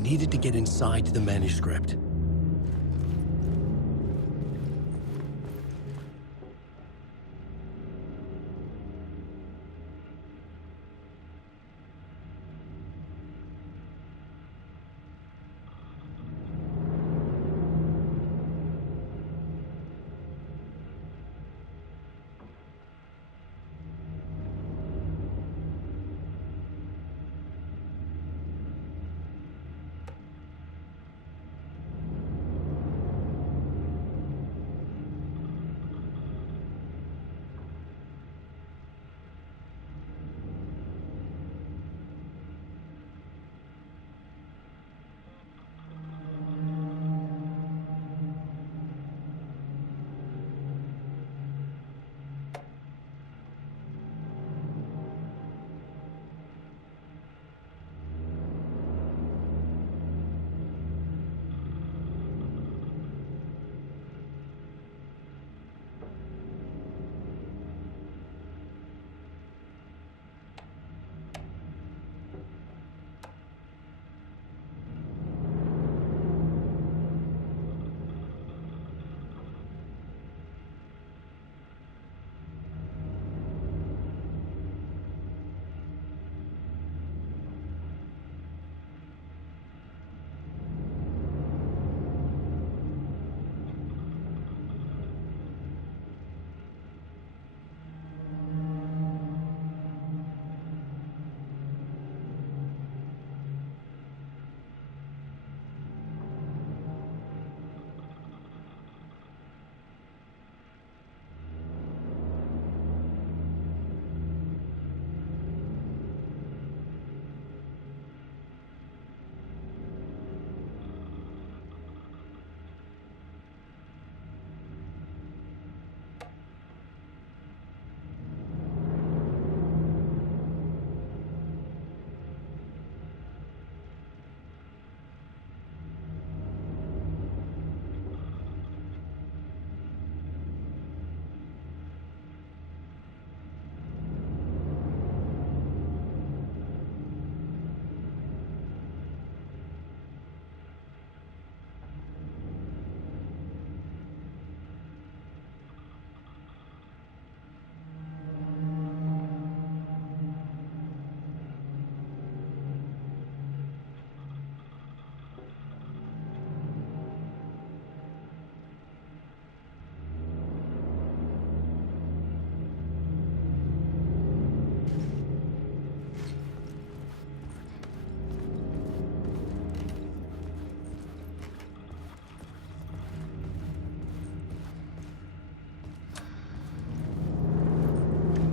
needed to get inside the manuscript.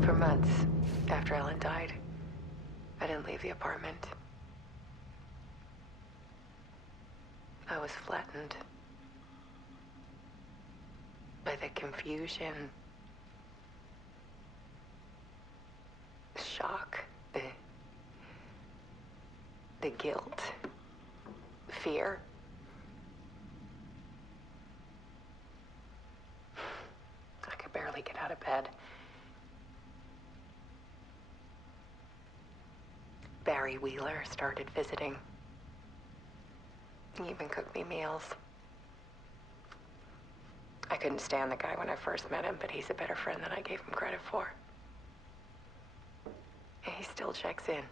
For months after Ellen died, I didn't leave the apartment. I was flattened by the confusion, the shock, the guilt, fear. I could barely get out of bed. Barry Wheeler started visiting. He even cooked me meals. I couldn't stand the guy when I first met him, but he's a better friend than I gave him credit for. And he still checks in,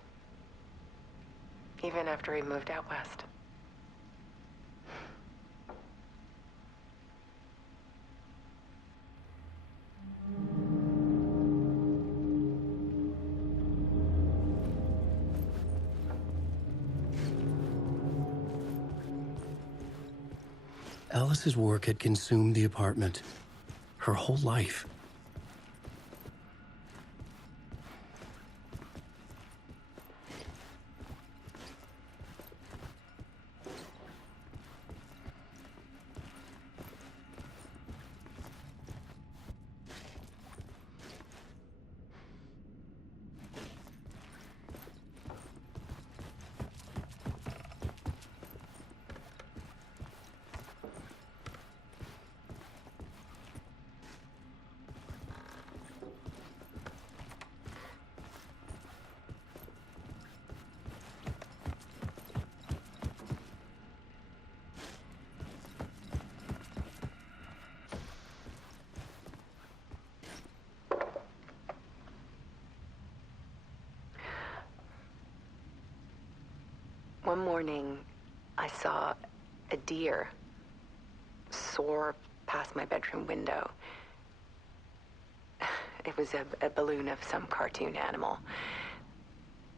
even after he moved out west. Alice's work had consumed the apartment, her whole life. One morning, I saw a deer soar past my bedroom window. It was a balloon of some cartoon animal.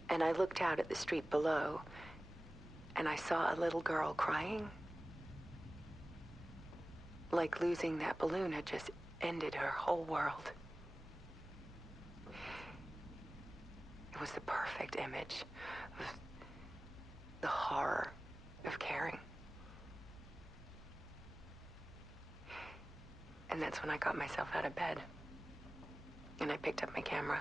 And I looked out at the street below, and I saw a little girl crying. Like losing that balloon had just ended her whole world. It was the perfect image of the horror of caring. And that's when I got myself out of bed. And I picked up my camera.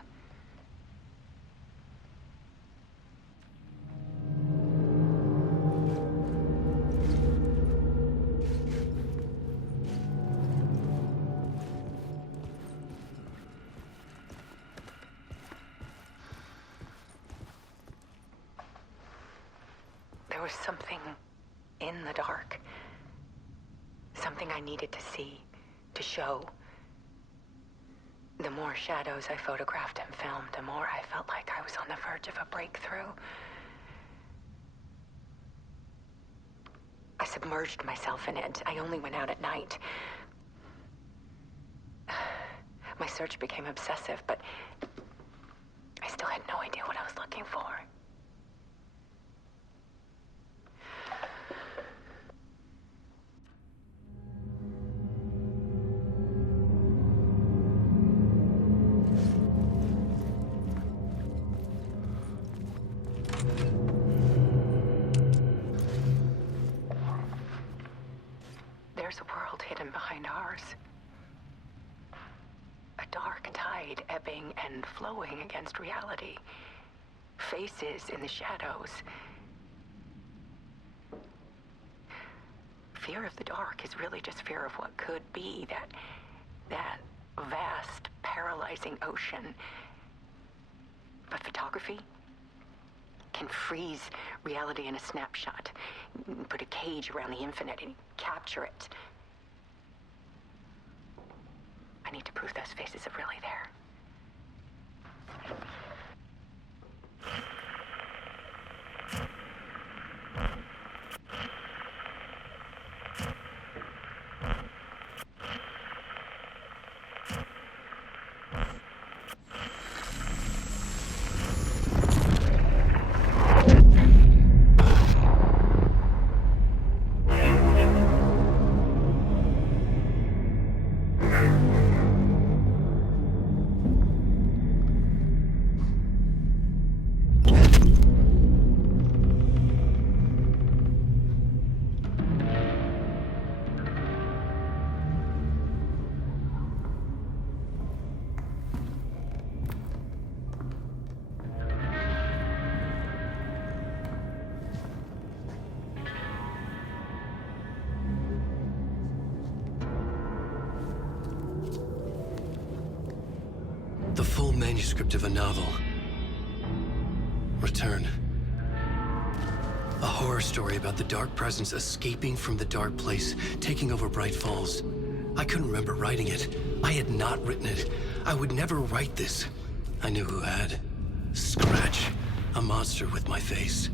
There was something in the dark. Something I needed to see, to show. The more shadows I photographed and filmed, the more I felt like I was on the verge of a breakthrough. I submerged myself in it. I only went out at night. My search became obsessive, but I still had no idea what I was looking for. There's a world hidden behind ours. A dark tide ebbing and flowing against reality. Faces in the shadows. Fear of the dark is really just fear of what could be, that vast, paralyzing ocean. But photography can freeze reality in a snapshot, put a cage around the infinite and capture it. I need to prove those faces are really there. The full manuscript of a novel. Return. A horror story about the dark presence escaping from the dark place, taking over Bright Falls. I couldn't remember writing it. I had not written it. I would never write this. I knew who had. Scratch. A monster with my face.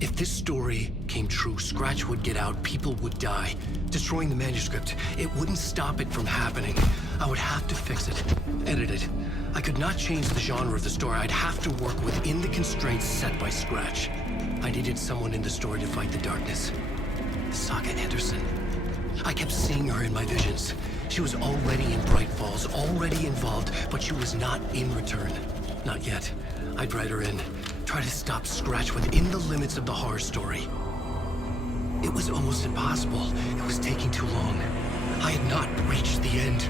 If this story came true, Scratch would get out, people would die. Destroying the manuscript, it wouldn't stop it from happening. I would have to fix it, edit it. I could not change the genre of the story. I'd have to work within the constraints set by Scratch. I needed someone in the story to fight the darkness. Saga Anderson. I kept seeing her in my visions. She was already in Bright Falls, already involved, but she was not in Return. Not yet. I'd write her in. Try to stop Scratch within the limits of the horror story. It was almost impossible. It was taking too long. I had not reached the end.